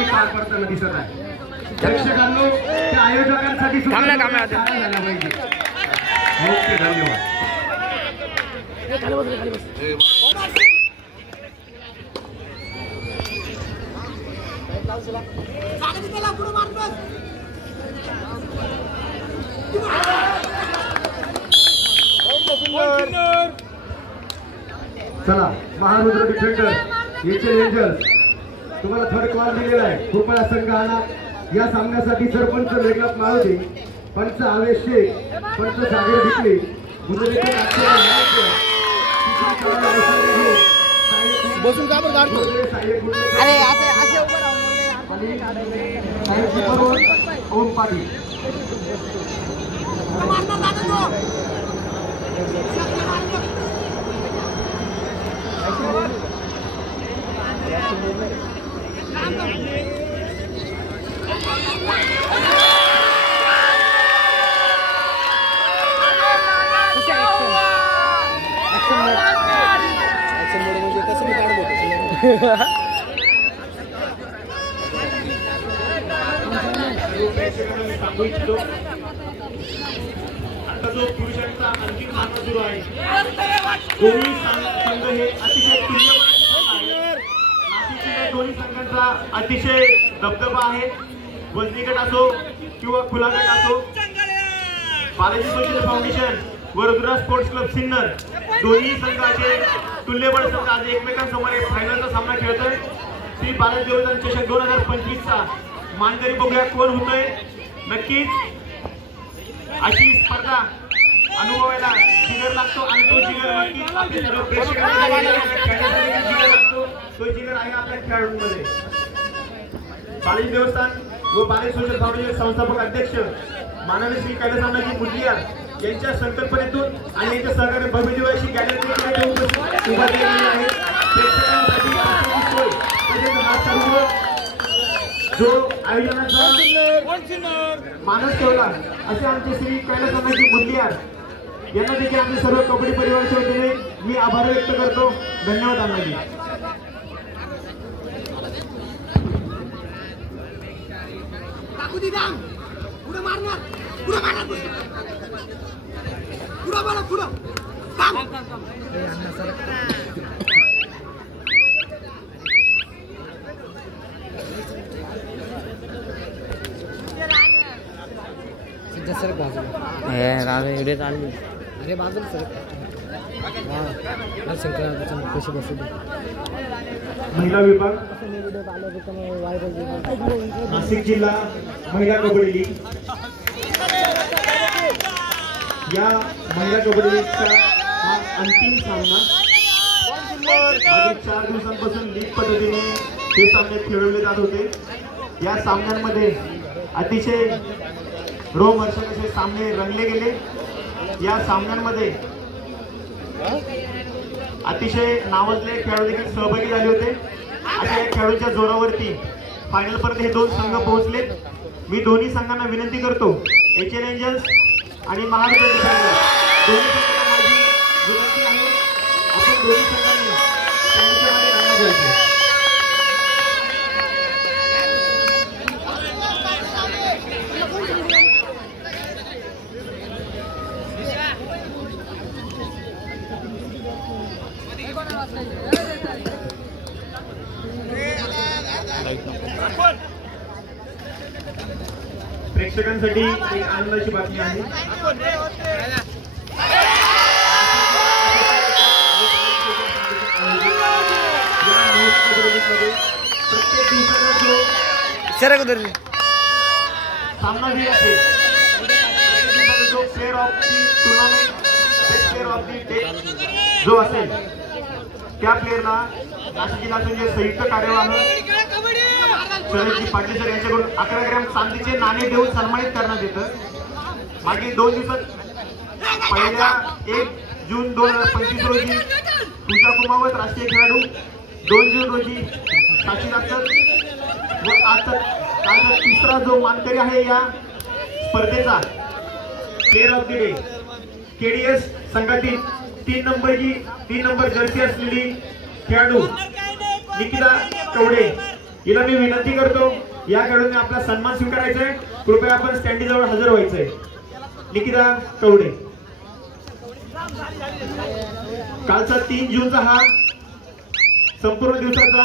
जबाबदारी पार पडताना दिसत आहे. प्रेक्षकांनो त्या आयोजकांसाठी सुद्धा झाला पाहिजे. ओके धन्यवाद. चला महारुद्र डिफेंडर एचएल एंजल्स तुम्हाला थर्ड कॉल दिलेला आहे. कृपया संघ आणा. या सामन्यासाठी सरपंच वेगळा माळोदे, पंच आवेश शेख, पंच सागर भिकले, बसून का बरं काढतो. अरे असे उभं राहून ओम पाटील आता जो पुरुषांचा अंतिम सामना सुरू आहे. दोन्ही संघ हे अतिशय नाशिकच्या दोन्ही संघांचा अतिशय दबदबा आहे. वजनी गट असो किंवा खुला गट असो. बालाजी सोशल फाउंडेशन व रुद्रा स्पोर्ट्स क्लब सिन्नर दोन्ही संघाचे तुल्यबळ संघ आज एकमेकांसमोर फायनलचा सामना खेळतोय. श्री बालाजी देवदान चषक 2025चा मानकरी बघूया कोण होतोय. नक्कीच अशी स्पर्धा अनुभवायला जिगर लागतो आणि तो जिगर नक्कीच आपल्या सर्व प्रेक्षकांना जिगर लागतो. तो जिगर आहे आपल्या खेळाडूंमध्ये. बालाजी देवस्थान व बालाजी सोशल फाउंडेशन संस्थापक अध्यक्ष माननीय श्री कैलासरावजी मुदलियार यांच्या संकल्पनेतून आणि यांच्या सहकार्य भव्य अशी गॅलरी उभारली आहे. प्रेक्षकांसाठी सोय जो आयोजनाचा मानस ठेवला असे आमचे श्री कैलासरावजी मुदलियार यांना देखील आमचे सर्व कबड्डी परिवाराच्या वतीने मी आभार व्यक्त करतो. धन्यवाद अण्णाजी. सर व्हिडिओ चालू. अरे बाजूला सर कशी बसू. महिला विभाग नाशिक जिल्हा महिला कबड्डी लीग. या महिला कबड्डी लीगचा हा अंतिम सामना. मागील 4 दिवसांपासून लीग पद्धतीने हे सामने खेळवले जात होते. या सामन्यांमध्ये अतिशय रोमहर्षक असे सामने रंगले गेले. या सामन्यांमध्ये अतिशय नावाजलेले खेळाडू देखील सहभागी झाले होते. अशा या खेळाडूंच्या जोरावरती फायनल पर्यंत हे 2 संघ पोहोचले. मी दोन्ही संघांना विनंती करतो, एचएल एंजल्स आणि महारुद्र दोन्ही संघांना माझी विनंती आहे, आपण दोन्ही संघांनी त्यांच्यामध्ये रंग द्यायचे. प्रेक्षकांसाठी एक आनंदाची बातमी आहे. प्रत्येक दिवसाला जो सामनावीर असेल, जो player of the tournament, best player of the day जो असेल, त्या प्लेअरला नाशिक जिल्हा संयुक्त कार्यवाह शरदजी पाटील सर यांच्याकडून 11 ग्रॅम चांदीचे नाणे देऊन सन्मानित करण्यात येतं. मागील 2 दिवसात पहिल्या 1 जून 2025 रोजी पूजा कुमावत राष्ट्रीय खेळाडू, 2 जून रोजी साक्षी दासकर व आता कालचा 3रा जो मानकरी आहे या स्पर्धेचा player of the day KDS संघातील 3 नंबर जर्सी असलेली खेळाडू निकिता कवडे हिला मी विनंती करतो या खेळाडूने आपला सन्मान स्वीकारायचा आहे. कृपया आपण स्टँडी जवळ हजर व्हायचंय. निकिता कवडे. कालचा 3 जूनचा हा संपूर्ण दिवसाचा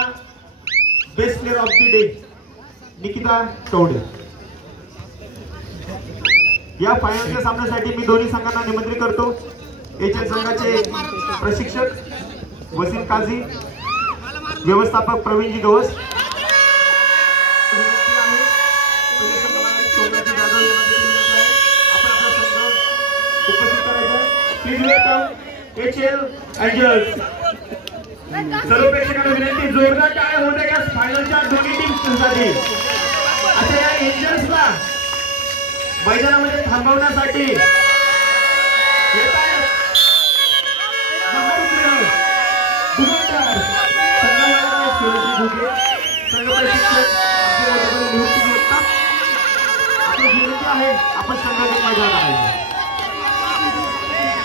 best player of the day Nikita Kawade. या फायनलच्या सामन्यासाठी मी दोन्ही संघांना निमंत्रित करतो. एचएल संघाचे प्रशिक्षक वसीम काझी, व्यवस्थापक प्रवीणजी गवस, उपस्थित करायचं. Please welcome HL Angels. सर्व प्रेक्षकांना विनंती, जोरदार टाळ्या होऊ द्या या फायनलच्या दोन्ही टीमसाठी. आता या एंजल्सला मैदानामध्ये थांबवण्यासाठी आपण संघात मैदान आहे.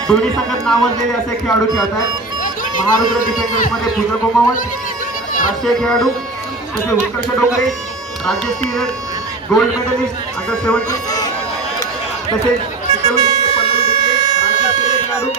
दोन्ही संघात नावाजलेले असे खेळाडू खेळत आहेत. महारुद्र डिफेंडर्स मध्ये पूजा गोमावत राष्ट्रीय खेळाडू, तसे उत्कर्ष डोंगरे राज्यस्तरीय गोल्ड मेडलिस्ट अंडर 17, तसेच राज्यस्तरीय खेळाडू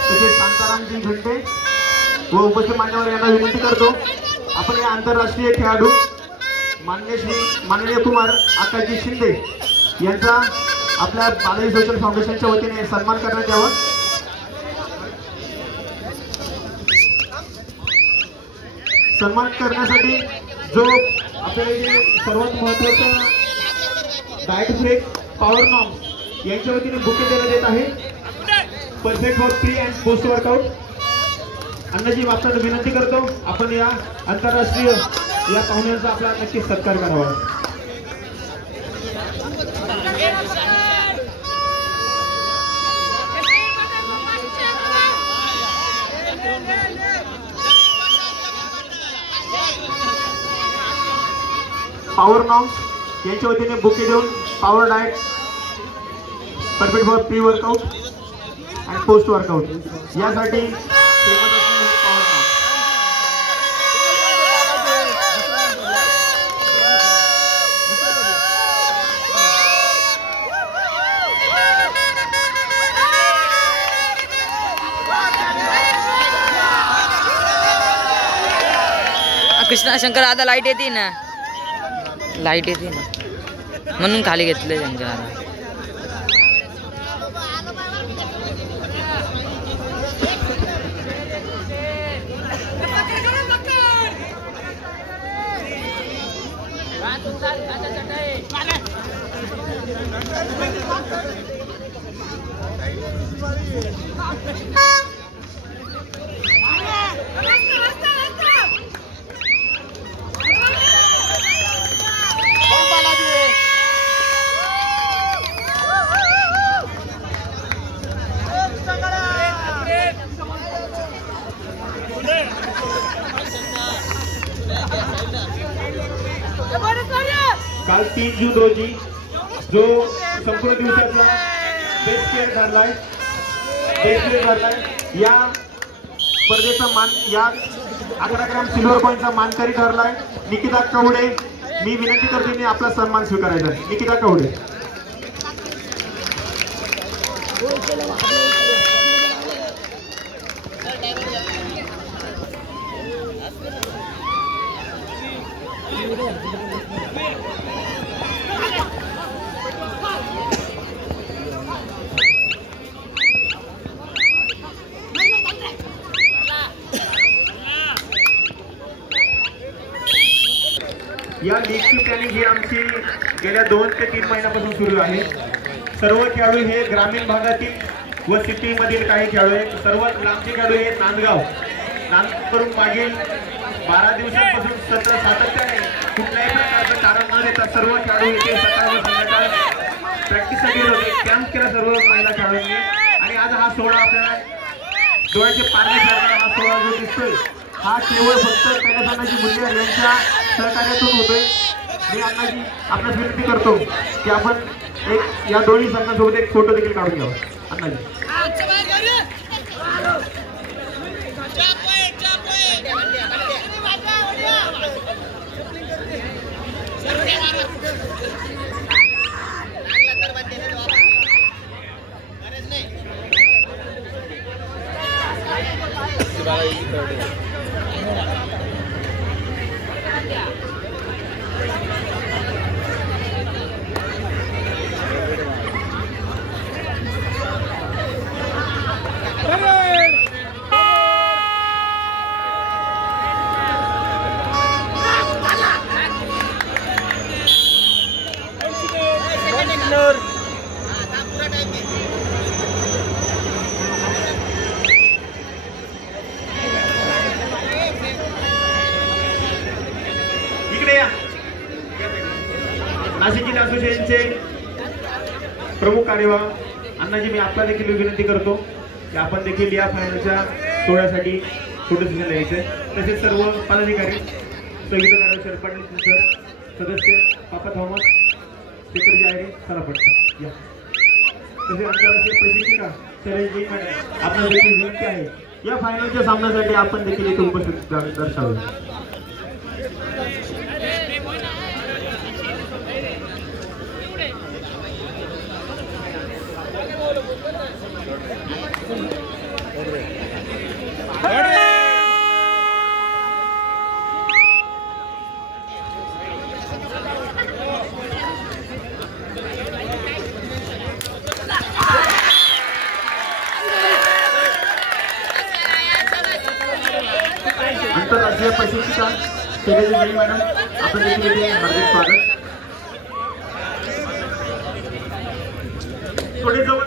तसेच शांतारामजी घंटे व उपस्थित मान्यवर यांना विनंती करतो, आपण या आंतरराष्ट्रीय खेळाडू माननीय कुमार आकाशजी शिंदे यांचा आपल्या बालाजी सोशल फाउंडेशनच्या वतीने सन्मान करण्यात यावा. सन्मान करण्यासाठी जो आपल्याला सर्वात महत्वाचा डाएट ब्रेक पॉवर नॉर्म्स यांच्या वतीने बुके देण्यात येत आहे. Perfect for pre and post workout. अण्णाजी आपल्याला विनंती करतो, आपण या आंतरराष्ट्रीय या पाहुण्यांचा आपला नक्कीच सत्कार करावा. पॉवर नॉर्म्स यांच्या वतीने बुके देऊन power diet perfect for pre workout and post workout यासाठी कृष्णा शंकर आता लाईट येते ना, लाईट येते ना म्हणून खाली घेतले शंकर आता. काल 3 जून रोजी जो संपूर्ण दिवसाचा बेस्ट प्लेअर ठरलाय, या स्पर्धेचा मान, या 11 ग्रॅम सिल्वर कॉईनचा मानकरी ठरलाय निकिता कवडे. मी विनंती करते, मी आपला सन्मान स्वीकारायचा. निकिता कवडे. या लीगची प्लॅनिंग ही आमची गेल्या 2 ते 3 महिन्यापासून सुरू आहे. सर्व खेळाडू हे ग्रामीण भागातील व सिटीमधील काही खेळाडू आहेत. सर्वात लांबचे खेळाडू हे नांदगाववरून मागील 12 दिवसांपासून सातत्याने कुठल्याही प्रकारचं कारण न देता सर्व खेळाडू इथे सकाळ व संध्याकाळ प्रॅक्टिससाठी होते. कॅम्प केला सर्व महिला खेळाडूंनी आणि आज हा सोहळा आपल्याला डोळ्याचे पारणे करणारा हा सोहळा जो दिसतोय हा केवळ फक्त कैलासानाजी मुंडे यांच्या सहकार्यातून होतोय. मी अण्णाजी आपल्यास विनंती करतो की आपण एक या दोन्ही संघांसोबत एक फोटो देखील काढून घ्यावा. अण्णाजी नाशिक जिल्हा असोसिएशनचे प्रमुख कार्यवाह अण्णाजी मी आपला देखील विनंती करतो की आपण देखील या फायनलच्या सोहळ्यासाठी फोटो सेशन द्यायचे. तसेच सर्व पदाधिकारी संगीत कार्य शरद पाटील सर सदस्य पापा थॉमस सेक्रेटरी आहे चला पटकन या. तसेच आंतरराष्ट्रीय प्रशिक्षिका शैलेशजी मॅडम आपल्याला देखील विनंती आहे या फायनलच्या सामन्यासाठी आपण देखील इथे उपस्थित दर्शवावे. आंतरराष्ट्रीय प्रशिक्षिका शैलेशजी मॅडम आपण देखील हार्दिक स्वागत. थोडे जवळ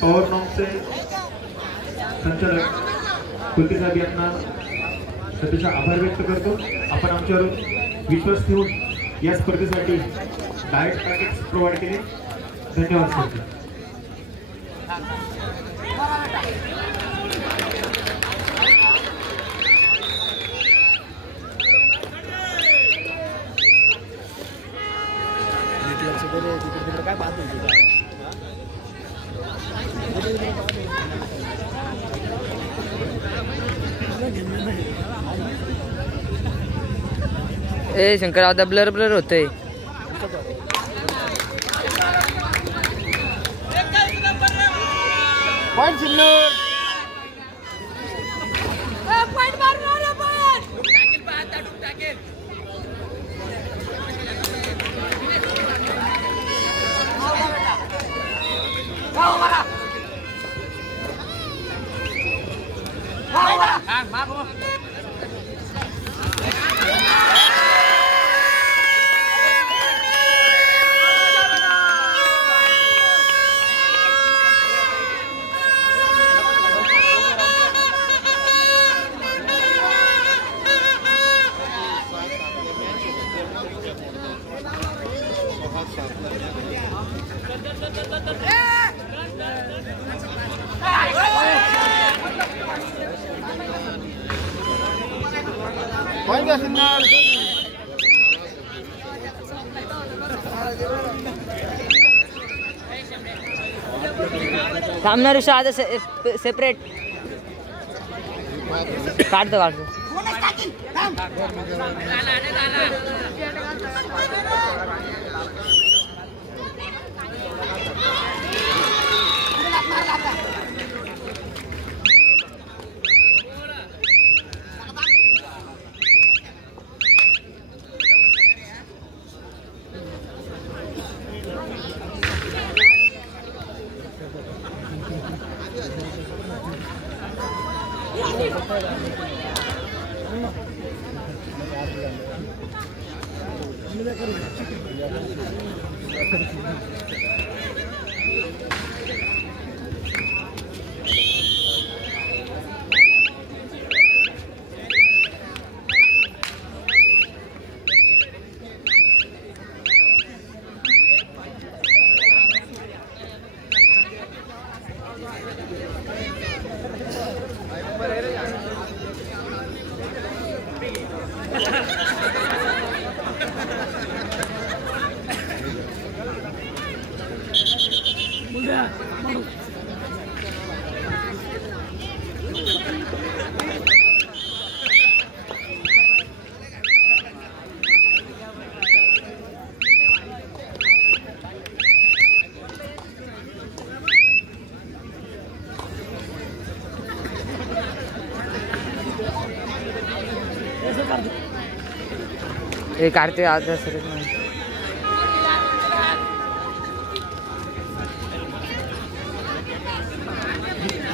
पॉवर नॉमचे संचालक कुलते साहेब यांना सतीचा आभार व्यक्त करतो. आपण आमच्यावर विश्वास ठेवून या स्पर्धेसाठी डाएट पॅकेट्स प्रोव्हाइड केले. धन्यवाद सर. काय बात ए शंकर आता ब्लर ब्लर होतंय. पॉइंट सिग्नल पॉइंट सिग्नल सामना रिक्षा आता सेपरेट काढतो काढतो. हे काढते आता सर.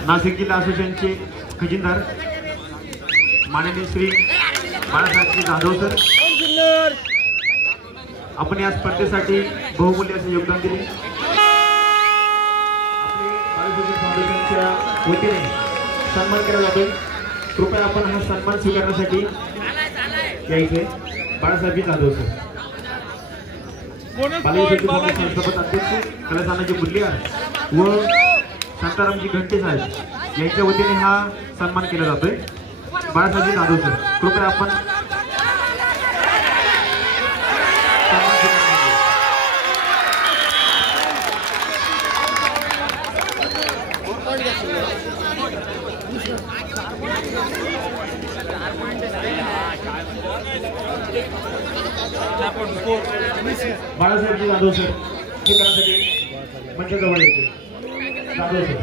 नाशिक जिल्हा असोसिएशनचे खजिनदार माननीय श्री बाळासाहेब जाधव सर, आपण या स्पर्धेसाठी बहुमूल्य असे योगदान दिले. आपले बाळासाहेब फाउंडेशनच्या वतीने सन्मान केला जातो. कृपया आपण हा सन्मान स्वीकारण्यासाठी यायचे. बाळासाहेब जाधव सर, संस्थापक अध्यक्ष कलासानाचे मुल्लियार व शांतारामजी घंटे साहेब यांच्या वतीने हा सन्मान केला जातोय. बाळासाहेब जाधव सर, कृपया आपण बाळासाहेब जाधव सर स्वीकारण्यासाठी मंचाजवळ येते. जाधव सर,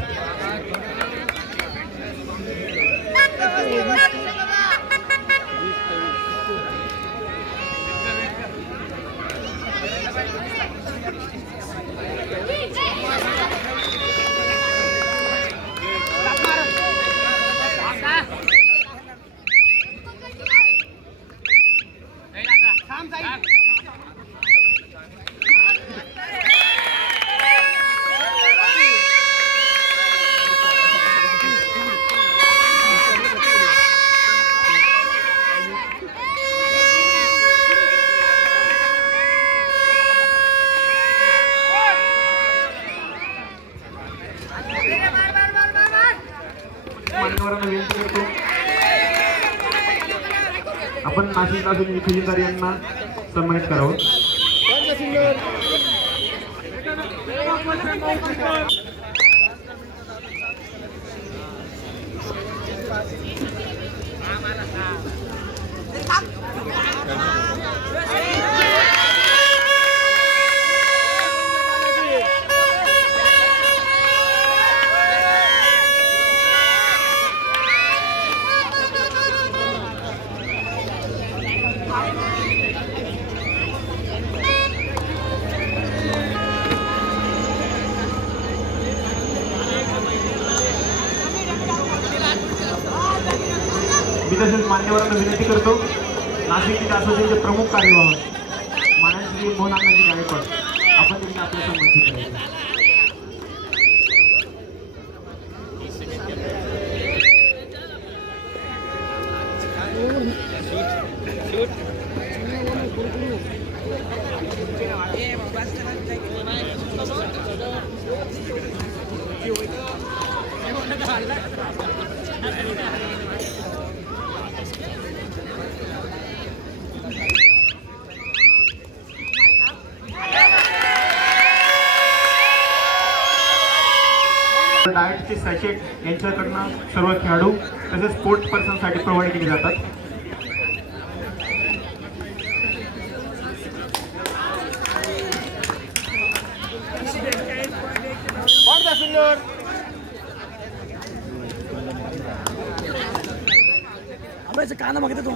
मान्यवरांना विनंती करतो आपण नाशिक असून खजिनदार यांना सन्मानित करावं. तसेच मान्यवरांना विनंती करतो नाशिक असोसिएशनचे प्रमुख कार्यवाह माननीय मोहन अण्णाजी गायकवाड आपण त्यांना आपल्या संबंधित करायचं. डाएटचे सॅचेट यांच्याकडनं सर्व खेळाडू तसेच स्पोर्ट्स पर्सनसाठी प्रोव्हाइड केले जातात. काना मागते तो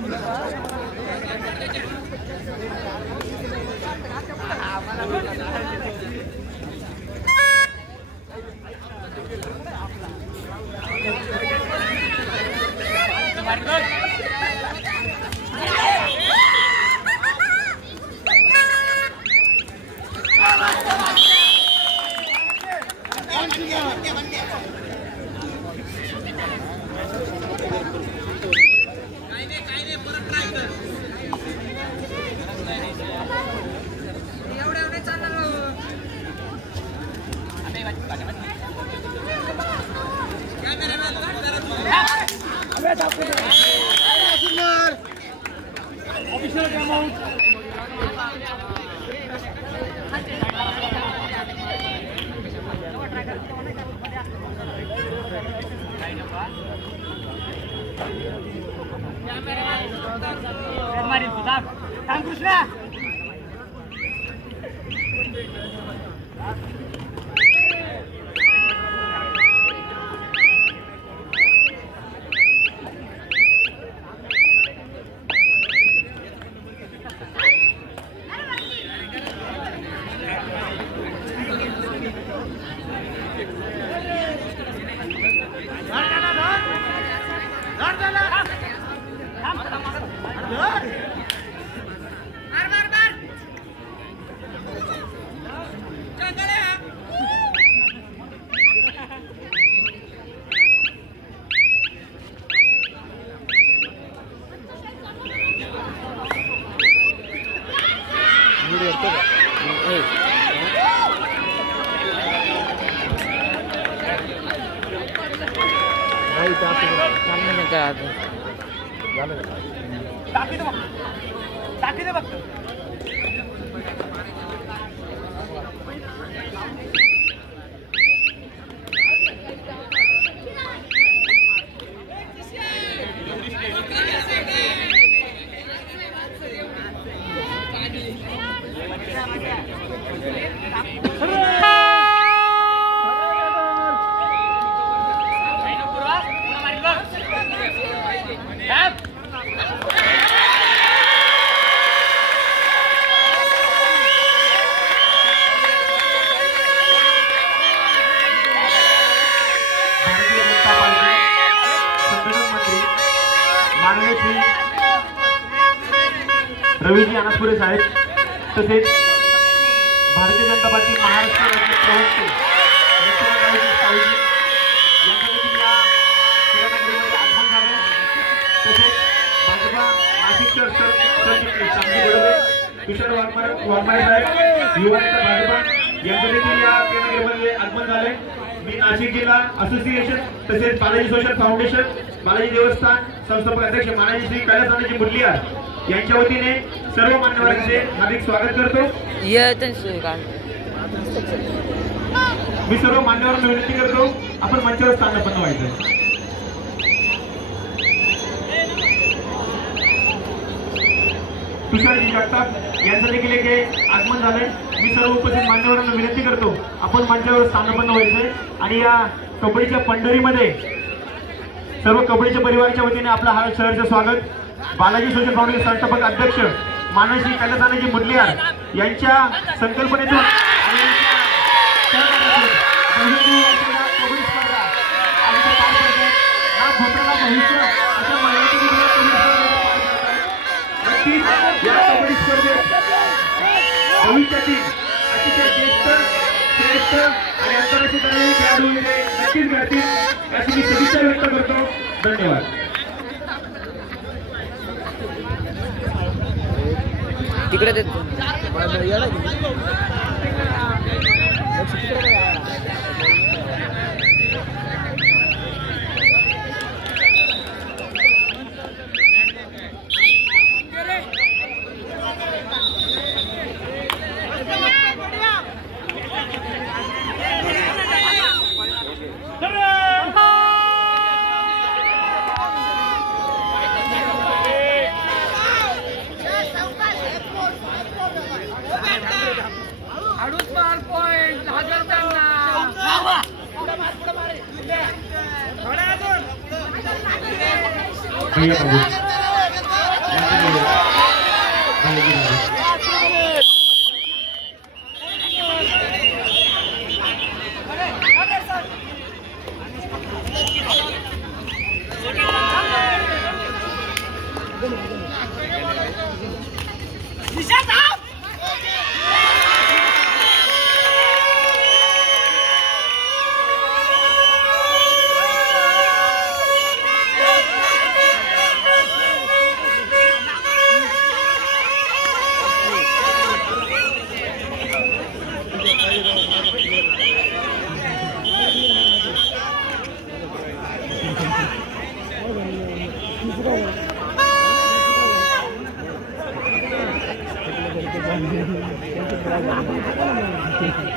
रवीजी अनासपुरे साहेब तसेच भारतीय जनता पार्टी महाराष्ट्र राज्य प्रवक्ते आगमन झाले. तसेच भाजपा नाशिक किशोर वाघमारे साहेब युवा नेता भाजपा यांच्या देखील या केंद्रामध्ये आगमन झाले. मी नाशिक जिल्हा असोसिएशन तसेच बालाजी सोशल फाउंडेशन बालाजी देवस्थान संस्थापक अध्यक्ष मानाजी श्री कैलासानाजी मुरलियार यांच्या वतीने सर्व मान्यवरांचे हार्दिक स्वागत करतो. मी सर्व मान्यवरांना विनंती करतो आपण मंचावर स्थानापन्न व्हायचं. तुषारजी जगताप यांचं देखील एक आगमन झालंय. मी सर्व उपस्थित मान्यवरांना विनंती करतो आपण मंचावर स्थानापन्न व्हायचंय आणि या कबड्डीच्या पंढरीमध्ये सर्व कबड्डीच्या परिवाराच्या वतीने आपलं हा सहर्ष स्वागत. बालाजी सोशल फाउंडेशन संस्थापक अध्यक्ष मानसी कैलासानाजी मुरलियार यांच्या संकल्पनेतून कबड्डी स्पर्धा भविष्य अशा नक्कीच या कबड्डी स्पर्धेत भविष्यातील अतिशय ज्येष्ठ श्रेष्ठ आणि आंतरराष्ट्रीय स्तरावरील खेळाडू नक्कीच मिळतील अशी मी सदिच्छा व्यक्त करतो. धन्यवाद. तिकडे देतो.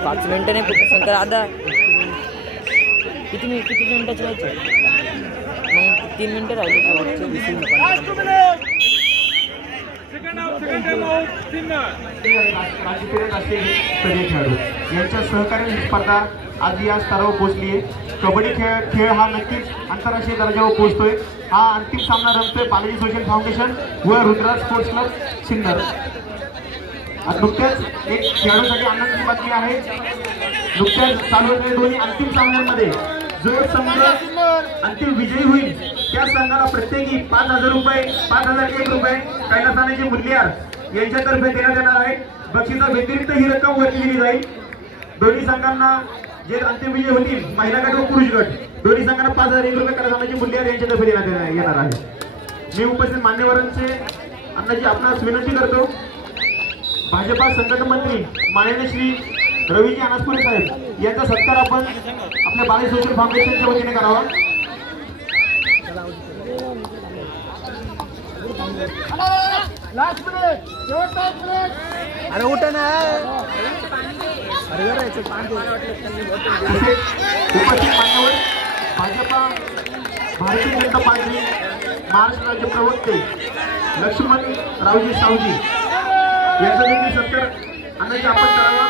पाच मिनिटं नाही फक्त शंकर आधा किती मिनिटाची व्हायचं मग 3 मिनिटं राहिले. खेळाडू यांच्या सहकार्याने ही स्पर्धा आज या स्तरावर पोहोचली आहे. कबड्डी खेळ हा नक्कीच आंतरराष्ट्रीय दर्जावर पोहोचतोय. हा अंतिम सामना रंगतोय बालाजी सोशल फाउंडेशन व रुद्राज स्पोर्ट्स क्लब सिन्नर. नुकत्याच एक खेळाडूसाठी आनंदाची बातमी आहे. नुकत्याच चालू असलेल्या दोन्ही अंतिम सामन्यांमध्ये जो संघ अंतिम विजयी होईल त्या संघाला प्रत्येकी 5,000 रुपये 5,001 रुपये कैलासानाचे मूल्यहार यांच्यातर्फे देण्यात येणार आहे. बक्षिसा व्यतिरिक्त ही रक्कम वरती दिली जाईल. दोन्ही संघांना जे अंतिम विजय होतील महिला गट व पुरुष गट दोन्ही संघांना 5,001 रुपये कैलासानाचे मूल्यहार यांच्यातर्फे देण्यात येणार आहे. मी उपस्थित मान्यवरांचे अन्नाची आपणास विनंती करतो. भाजपा संघटन मंत्री माननीय श्री रवीजी अनासपुरे साहेब यांचा सत्कार आपण आपल्या बालाजी सोशल फाउंडेशनच्या वतीने करावा. अरे उठा ना. उपस्थित मान्यवर भाजपा भारतीय जनता पार्टी महाराष्ट्र राज्य प्रवक्ते लक्ष्मण रावजी सावजी यांचा देखील सत्कार अन्नाची आपण करावा.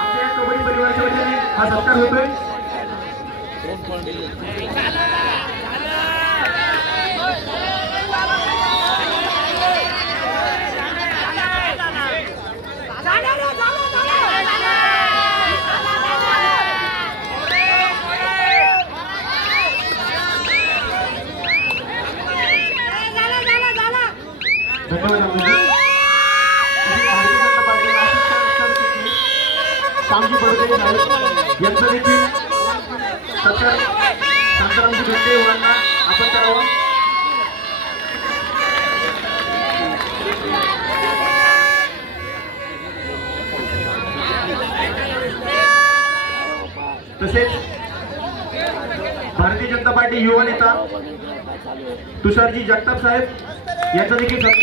आपल्या कबड्डी परिवाराच्या वतीने हा सत्कार होतोय. श्यामजी बडोदे साहेब यांचा देखील सत्कार शांतारामजी भेंडे यांना आपण करावा. तसेच भारतीय जनता पार्टी युवा नेता तुषारजी जगताप साहेब यांचा देखील सत्कार